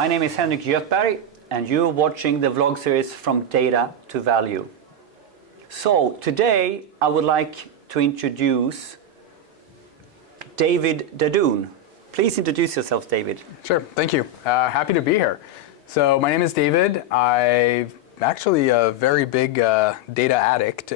My name is Henrik and you're watching the vlog series From Data to Value. So today I would like to introduce David Dadoun. Please introduce yourself, David. Sure, thank you. Happy to be here. So my name is David. I'm actually a very big data addict.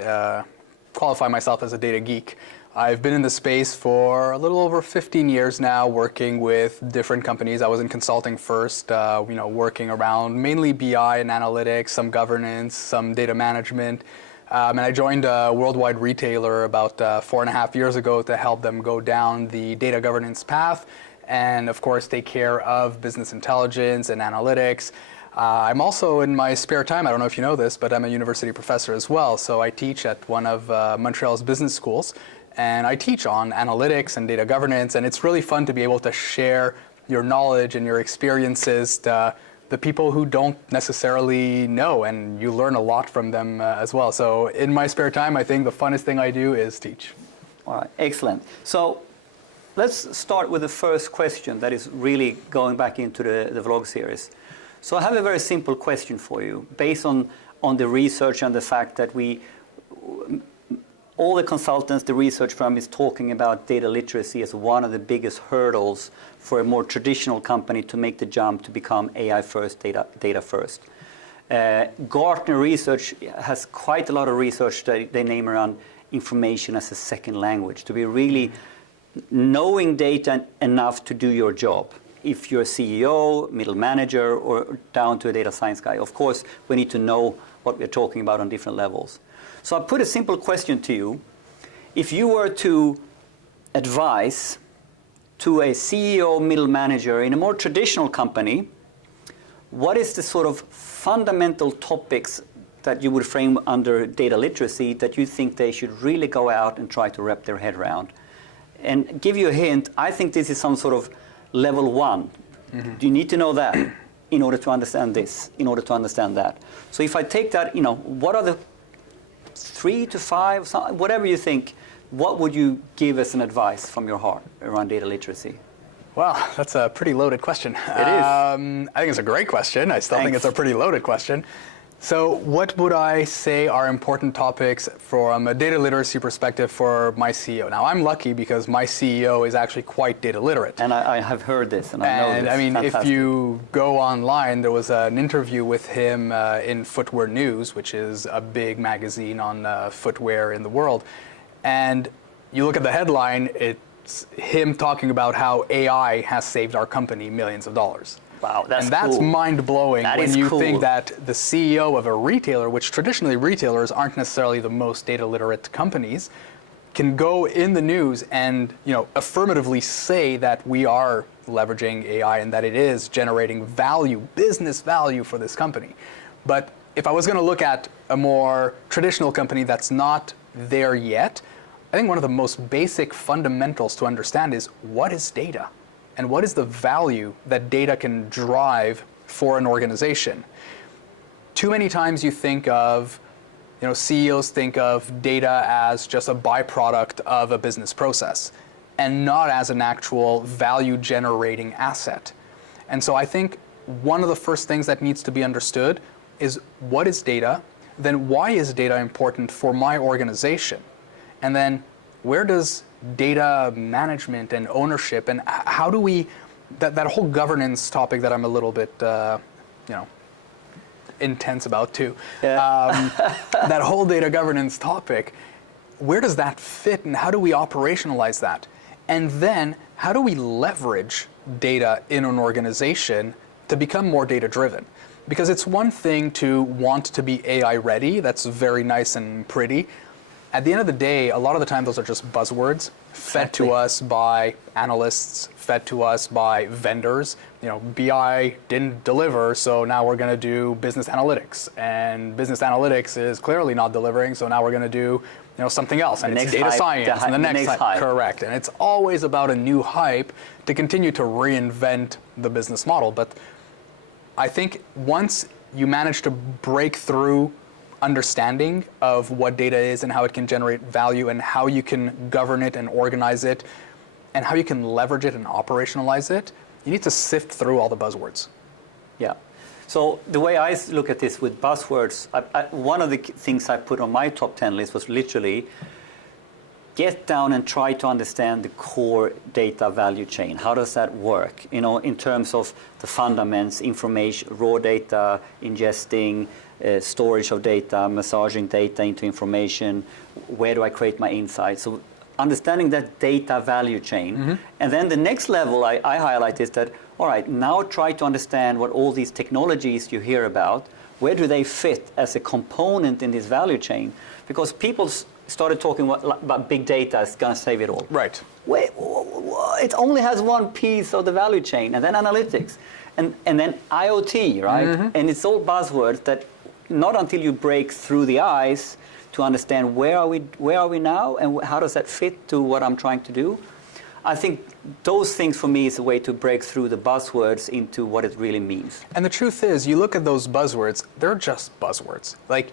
Qualify myself as a data geek. I've been in the space for a little over 15 years now, working with different companies. I was in consulting first, working around mainly BI and analytics, some governance, some data management. And I joined a worldwide retailer about 4.5 years ago to help them go down the data governance path and, of course, take care of business intelligence and analytics. I'm also, in my spare time, I don't know if you know this, but I'm a university professor as well. So I teach at one of Montreal's business schools. And I teach on analytics and data governance, and it's really fun to be able to share your knowledge and your experiences to the people who don't necessarily know, and you learn a lot from them as well. So in my spare time, I think the funnest thing I do is teach. All right, excellent. So let's start with the first question that is really going back into the vlog series. So I have a very simple question for you, based on the research and the fact that all the consultants, the research firm is talking about data literacy as one of the biggest hurdles for a more traditional company to make the jump to become AI first, data first. Gartner research has quite a lot of research that they name around information as a second language, to be really knowing data enough to do your job. If you're a CEO, middle manager, or down to a data science guy, of course, we need to know what we're talking about on different levels. So I put a simple question to you. If you were to advise to a CEO, middle manager in a more traditional company, what is the sort of fundamental topics that you would frame under data literacy that you think they should really go out and try to wrap their head around? And give you a hint, I think this is some sort of level 1. Mm-hmm. You need to know that in order to understand this, in order to understand that. So if I take that, what are the 3 to 5, whatever you think, what would you give as an advice from your heart around data literacy? Wow, that's a pretty loaded question. It is. I think it's a great question. I still think it's a pretty loaded question. So what would I say are important topics from a data literacy perspective for my CEO? Now, I'm lucky because my CEO is actually quite data literate. And I have heard this, and I know this. I mean, fantastic. If you go online, there was an interview with him in Footwear News, which is a big magazine on footwear in the world. And you look at the headline, it's him talking about how AI has saved our company millions of dollars. Wow, that's cool. And that's mind-blowing when you think that the CEO of a retailer, which traditionally retailers aren't necessarily the most data-literate companies, can go in the news and affirmatively say that we are leveraging AI and that it is generating value, business value for this company. But if I was going to look at a more traditional company that's not there yet, I think one of the most basic fundamentals to understand is what is data? And what is the value that data can drive for an organization? Too many times you think of, CEOs think of data as just a byproduct of a business process and not as an actual value generating asset. And so I think one of the first things that needs to be understood is what is data, then why is data important for my organization? And then where does data management and ownership, and how do we, that whole governance topic that I'm a little bit, intense about too. Yeah. That whole data governance topic, where does that fit and how do we operationalize that? And then how do we leverage data in an organization to become more data driven? Because it's one thing to want to be AI ready, that's very nice and pretty. At the end of the day, a lot of the time those are just buzzwords fed to us by analysts, fed to us by vendors. BI didn't deliver, so now we're going to do business analytics. And business analytics is clearly not delivering, so now we're going to do something else. And it's data science and the next hype. Correct. And it's always about a new hype to continue to reinvent the business model. But I think once you manage to break through understanding of what data is and how it can generate value and how you can govern it and organize it and how you can leverage it and operationalize it, you need to sift through all the buzzwords. Yeah. So the way I look at this with buzzwords, one of the things I put on my top 10 list was literally get down and try to understand the core data value chain. How does that work? In terms of the fundamentals, information, raw data, ingesting, storage of data, massaging data into information. Where do I create my insights? So understanding that data value chain. Mm-hmm. And then the next level I highlight is that, all right, now try to understand what all these technologies you hear about, where do they fit as a component in this value chain? Because people started talking about big data is going to save it all. Right. Wait, it only has one piece of the value chain, and then analytics, and then IoT, right? Mm-hmm. And it's all buzzwords that not until you break through the ice to understand where are we now, and how does that fit to what I'm trying to do. I think those things for me is a way to break through the buzzwords into what it really means. And the truth is, you look at those buzzwords, they're just buzzwords. Like,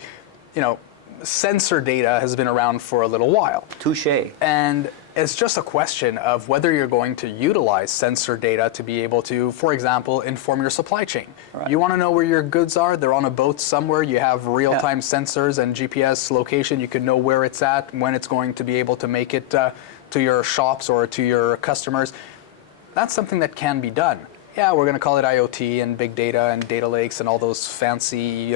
sensor data has been around for a little while. Touché. And it's just a question of whether you're going to utilize sensor data to be able to, for example, inform your supply chain. Right. You want to know where your goods are? They're on a boat somewhere. You have real-time sensors and GPS location. You can know where it's at, when it's going to be able to make it to your shops or to your customers. That's something that can be done. Yeah, we're going to call it IoT and big data and data lakes and all those fancy,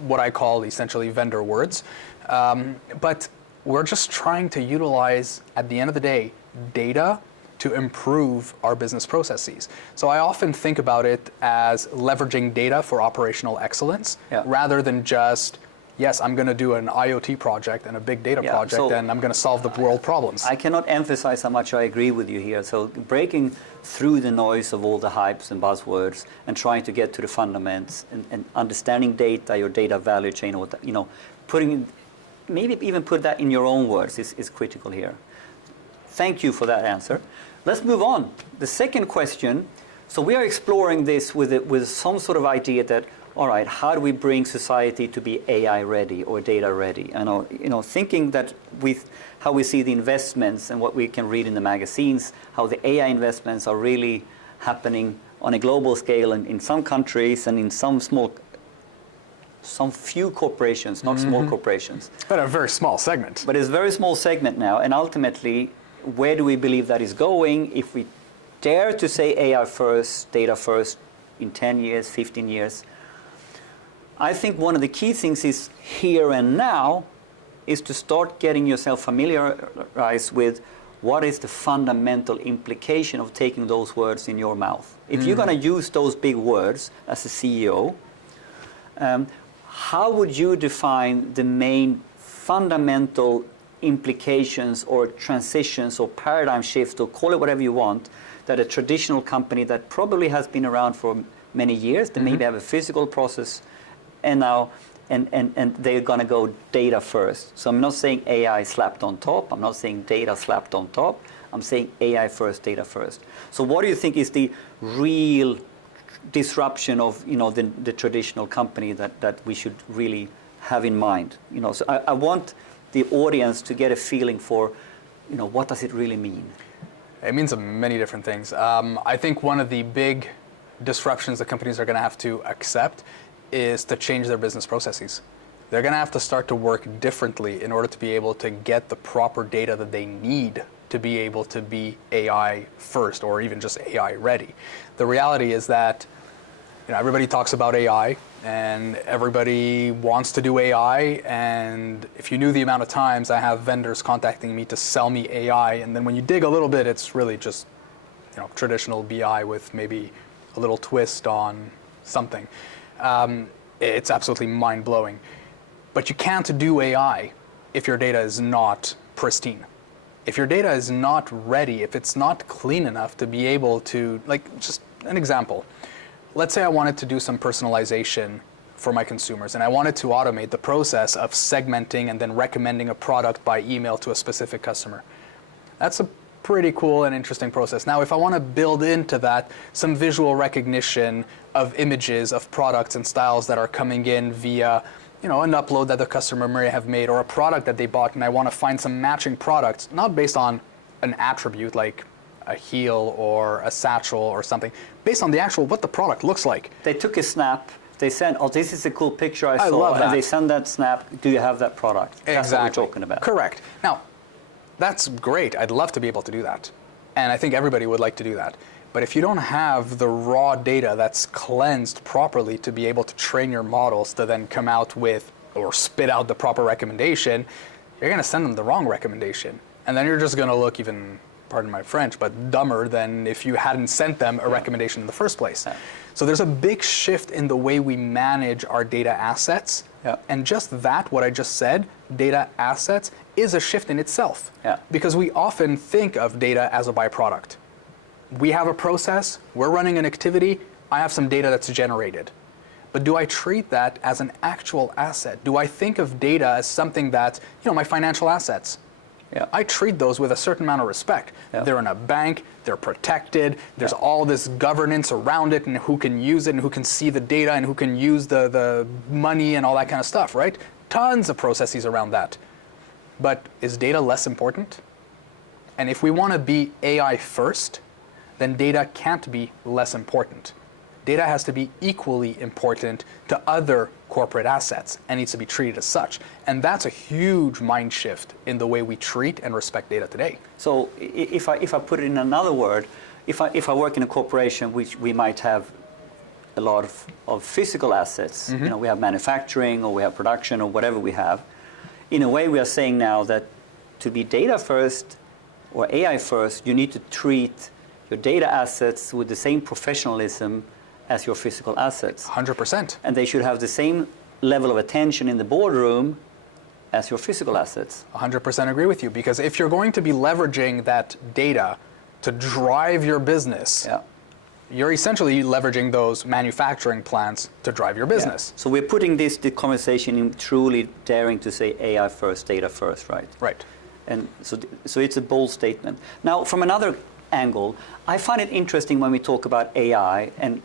what I call essentially vendor words. But we're just trying to utilize, at the end of the day, data to improve our business processes. So I often think about it as leveraging data for operational excellence, rather than just, yes, I'm going to do an IoT project and a big data project, and I'm going to solve the world problems. I cannot emphasize how much I agree with you here. So breaking through the noise of all the hypes and buzzwords and trying to get to the fundamentals and understanding data, your data value chain, or maybe even put that in your own words is critical here. Thank you for that answer. Let's move on. The second question. So we are exploring this with some sort of idea that, all right, how do we bring society to be AI ready or data ready? And thinking that with how we see the investments and what we can read in the magazines, how the AI investments are really happening on a global scale and in some countries and in some few corporations, not small corporations. But a very small segment. But it's a very small segment now, and ultimately, where do we believe that is going if we dare to say AI first, data first in 10 years, 15 years? I think one of the key things is here and now is to start getting yourself familiarized with what is the fundamental implication of taking those words in your mouth. If you're going to use those big words as a CEO, how would you define the main fundamental implications or transitions or paradigm shifts, or call it whatever you want, that a traditional company that probably has been around for many years, they maybe have a physical process, and now and they're going to go data first. So I'm not saying AI slapped on top. I'm not saying data slapped on top. I'm saying AI first, data first. So what do you think is the real disruption of the traditional company that we should really have in mind? So I want the audience to get a feeling for what does it really mean? It means many different things. I think one of the big disruptions that companies are going to have to accept is to change their business processes. They're going to have to start to work differently in order to be able to get the proper data that they need to be able to be AI first or even just AI ready. The reality is that everybody talks about AI and everybody wants to do AI, and if you knew the amount of times I have vendors contacting me to sell me AI, and then when you dig a little bit, it's really just traditional BI with maybe a little twist on something. It's absolutely mind-blowing. But you can't do AI if your data is not pristine. If your data is not ready, if it's not clean enough to be able to, just an example. Let's say I wanted to do some personalization for my consumers, and I wanted to automate the process of segmenting and then recommending a product by email to a specific customer. That's a pretty cool and interesting process. Now, if I want to build into that some visual recognition of images of products and styles that are coming in via, an upload that the customer may have made, or a product that they bought, and I want to find some matching products, not based on an attribute like a heel or a satchel or something based on the actual what the product looks like. They took a snap. They said, "Oh, this is a cool picture I saw," love that. and they send that snap. Do you have that product? That's what we're talking about. Correct. Now, that's great. I'd love to be able to do that, and I think everybody would like to do that. But if you don't have the raw data that's cleansed properly to be able to train your models to then come out with or spit out the proper recommendation, you're going to send them the wrong recommendation, and then you're just going to look even, pardon my French, but dumber than if you hadn't sent them a recommendation in the first place. Yeah. So there's a big shift in the way we manage our data assets. Yeah. And just that, what I just said, data assets, is a shift in itself. Yeah. Because we often think of data as a byproduct. We have a process, we're running an activity, I have some data that's generated. But do I treat that as an actual asset? Do I think of data as something that, my financial assets? Yeah. I treat those with a certain amount of respect. Yeah. They're in a bank, they're protected, there's all this governance around it and who can use it and who can see the data and who can use the money and all that kind of stuff, right? Tons of processes around that. But is data less important? And if we want to be AI first, then data can't be less important. Data has to be equally important to other corporate assets and needs to be treated as such. And that's a huge mind shift in the way we treat and respect data today. So if I put it in another word, if I work in a corporation, which we might have a lot of physical assets, Mm-hmm. We have manufacturing or we have production or whatever we have, in a way we are saying now that to be data first or AI first, you need to treat your data assets with the same professionalism as your physical assets. 100%. And they should have the same level of attention in the boardroom as your physical assets. 100% agree with you, because if you're going to be leveraging that data to drive your business, you're essentially leveraging those manufacturing plants to drive your business. Yeah. So we're putting the conversation in truly daring to say AI first, data first, right? Right. And so it's a bold statement. Now, from another angle, I find it interesting when we talk about AI and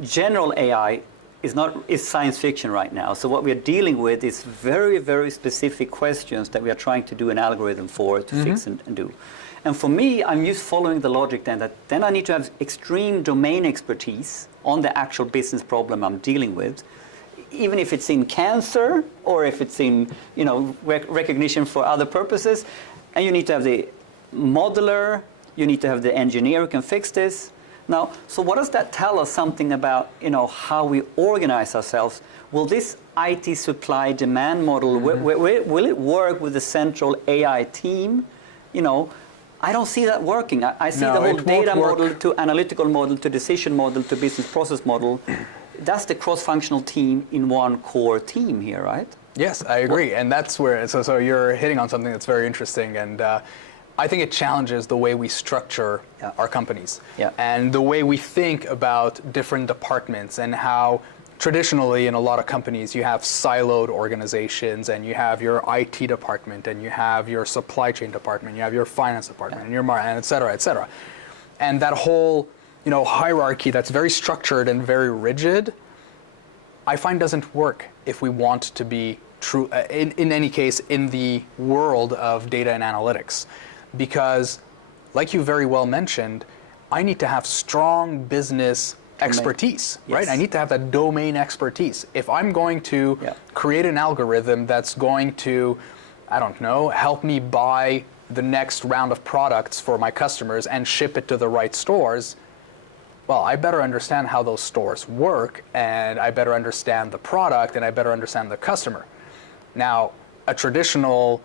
general AI is science fiction right now. So what we're dealing with is very, very specific questions that we are trying to do an algorithm for to fix and do. And for me, I'm just following the logic then that then I need to have extreme domain expertise on the actual business problem I'm dealing with, even if it's in cancer or if it's in recognition for other purposes. And you need to have the modeler, you need to have the engineer who can fix this. Now, so what does that tell us something about, how we organize ourselves? Will this IT supply demand model, will it work with the central AI team? I don't see that working. I see the whole data model to analytical model to decision model to business process model. That's the cross-functional team in one core team here, right? Yes, I agree. And that's where, so you're hitting on something that's very interesting. And I think it challenges the way we structure our companies and the way we think about different departments and how traditionally in a lot of companies you have siloed organizations and you have your IT department and you have your supply chain department, you have your finance department and your marketing, et cetera, et cetera. And that whole hierarchy that's very structured and very rigid, I find doesn't work if we want to be true, in any case, in the world of data and analytics. Because, like you very well mentioned, I need to have strong business expertise, right? I need to have that domain expertise. If I'm going to create an algorithm that's going to, help me buy the next round of products for my customers and ship it to the right stores, well, I better understand how those stores work, and I better understand the product, and I better understand the customer. Now, a traditional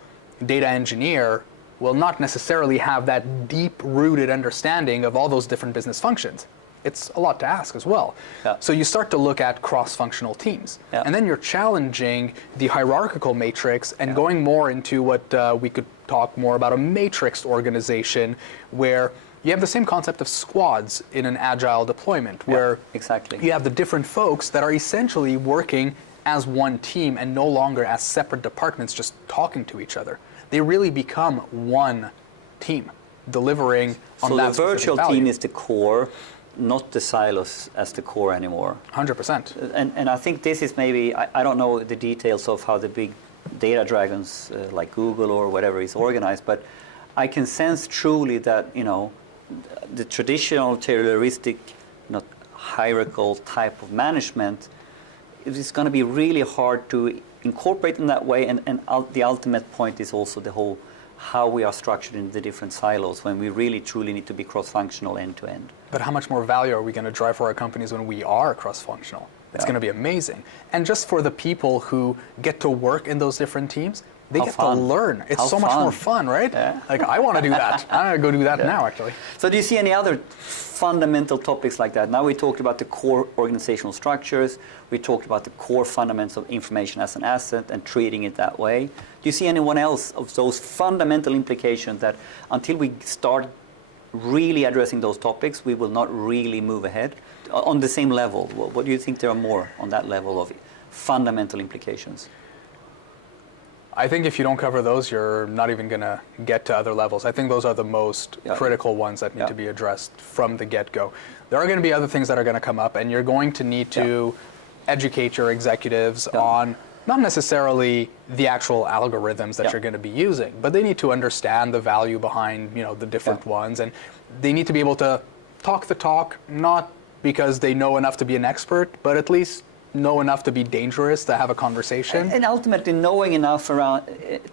data engineer will not necessarily have that deep-rooted understanding of all those different business functions. It's a lot to ask as well. So you start to look at cross-functional teams. And then you're challenging the hierarchical matrix and going more into what we could talk more about a matrix organization, where you have the same concept of squads in an agile deployment, where you have the different folks that are essentially working as one team and no longer as separate departments just talking to each other. They really become one team delivering on that. So the virtual team is the core, not the silos as the core anymore. 100%. And I think this is maybe, I don't know the details of how the big data dragons like Google or whatever is organized, but I can sense truly that, the traditional terroristic, hierarchical type of management, it is going to be really hard to incorporate in that way. And the ultimate point is also the whole how we are structured in the different silos when we really truly need to be cross-functional end to end. But how much more value are we going to drive for our companies when we are cross-functional? It's going to be amazing. And just for the people who get to work in those different teams, they get to learn. It's so much more fun, right? Yeah. Like, I want to do that. I'm going to go do that now, actually. So do you see any other fundamental topics like that? Now we talked about the core organizational structures. We talked about the core fundamentals of information as an asset and treating it that way. Do you see anyone else of those fundamental implications that until we start really addressing those topics, we will not really move ahead on the same level? What do you think there are more on that level of fundamental implications? I think if you don't cover those, you're not even going to get to other levels. I think those are the most critical ones that need to be addressed from the get-go. There are going to be other things that are going to come up, and you're going to need to educate your executives on not necessarily the actual algorithms that you're going to be using, but they need to understand the value behind, the different ones, and they need to be able to talk the talk, not because they know enough to be an expert, but at least know enough to be dangerous, to have a conversation. And ultimately knowing enough around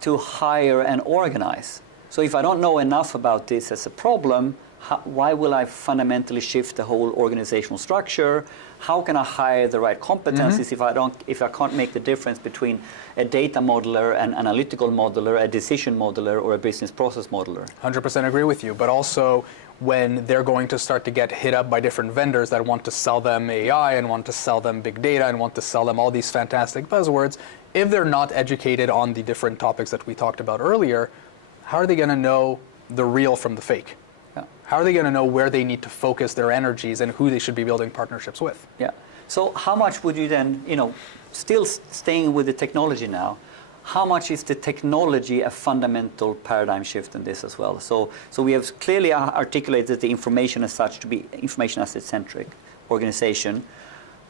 to hire and organize. So if I don't know enough about this as a problem, why will I fundamentally shift the whole organizational structure? How can I hire the right competencies if I can't make the difference between a data modeler, an analytical modeler, a decision modeler, or a business process modeler? 100% agree with you, but also when they're going to start to get hit up by different vendors that want to sell them AI and want to sell them big data and want to sell them all these fantastic buzzwords, if they're not educated on the different topics that we talked about earlier, how are they going to know the real from the fake? How are they going to know where they need to focus their energies and who they should be building partnerships with? Yeah. So how much would you then, still staying with the technology now, how much is the technology a fundamental paradigm shift in this as well? So we have clearly articulated the information as such to be information asset-centric organization.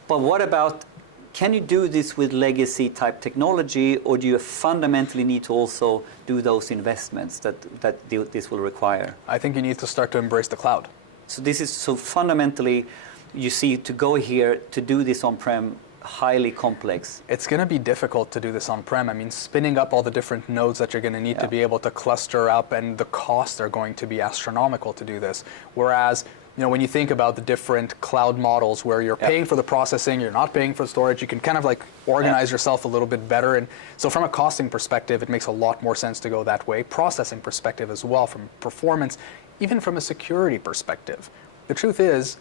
But what about, can you do this with legacy type technology, or do you fundamentally need to also do those investments that this will require? I think you need to start to embrace the cloud. So fundamentally, you see, to go here, to do this on-prem, highly complex. It's going to be difficult to do this on-prem. I mean, spinning up all the different nodes that you're going to need to be able to cluster up, and the costs are going to be astronomical to do this. Whereas, when you think about the different cloud models where you're paying for the processing, you're not paying for the storage, you can kind of like organize yourself a little bit better. And so from a costing perspective, it makes a lot more sense to go that way. Processing perspective as well, from performance, even from a security perspective. The truth is,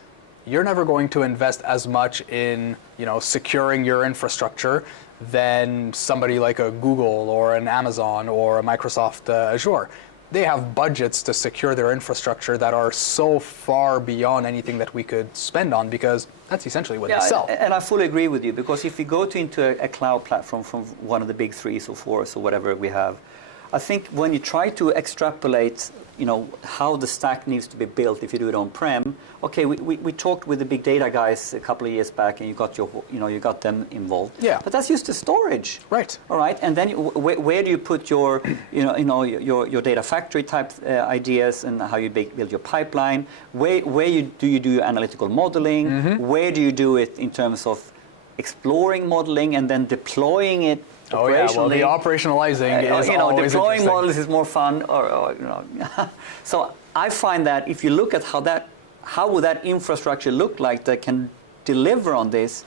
you're never going to invest as much in, securing your infrastructure than somebody like a Google or an Amazon or a Microsoft Azure. They have budgets to secure their infrastructure that are so far beyond anything that we could spend on, because that's essentially what they sell. And I fully agree with you, because if you go into a cloud platform from one of the big 3s or 4s or whatever we have, I think when you try to extrapolate how the stack needs to be built if you do it on-prem. Okay, we talked with the big data guys a couple of years back, and you got them involved. Yeah. But that's just the storage. Right. All right, and then where do you put your your data factory type ideas, and how you build your pipeline? Where do you do your analytical modeling? Where do you do it in terms of exploring modeling and then deploying it? Oh yeah, well, the operationalizing is always deploying interesting. models is more fun, So I find that if you look at how would that infrastructure look like that can deliver on this,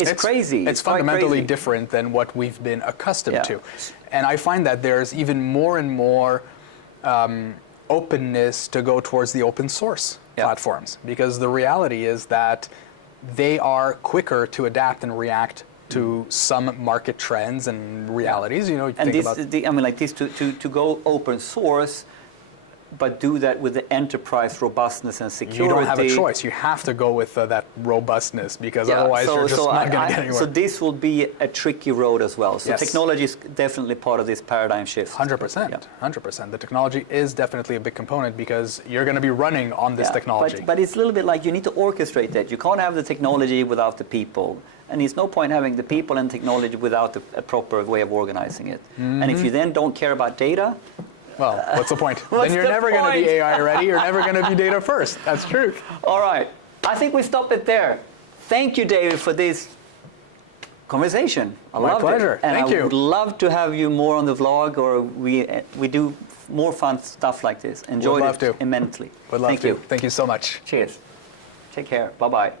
it's crazy. It's fundamentally different than what we've been accustomed to, and I find that there's even more and more openness to go towards the open source platforms, because the reality is that they are quicker to adapt and react to some market trends and realities. To go open source, but do that with the enterprise robustness and security. You don't have a choice. You have to go with that robustness, because otherwise you're just not going to get anywhere. So this will be a tricky road as well. So technology is definitely part of this paradigm shift. 100%. 100%. The technology is definitely a big component, because you're going to be running on this technology. But it's a little bit like you need to orchestrate that. You can't have the technology without the people. And there's no point having the people and technology without a proper way of organizing it. And if you then don't care about data, Well, what's the point? Then you're never going to be AI ready. You're never going to be data first. That's true. All right. I think we stop it there. Thank you, David, for this conversation. My pleasure. Thank you. I would love to have you more on the vlog, or we do more fun stuff like this. Enjoyed it immensely. Would love to. Thank you so much. Cheers. Take care. Bye-bye.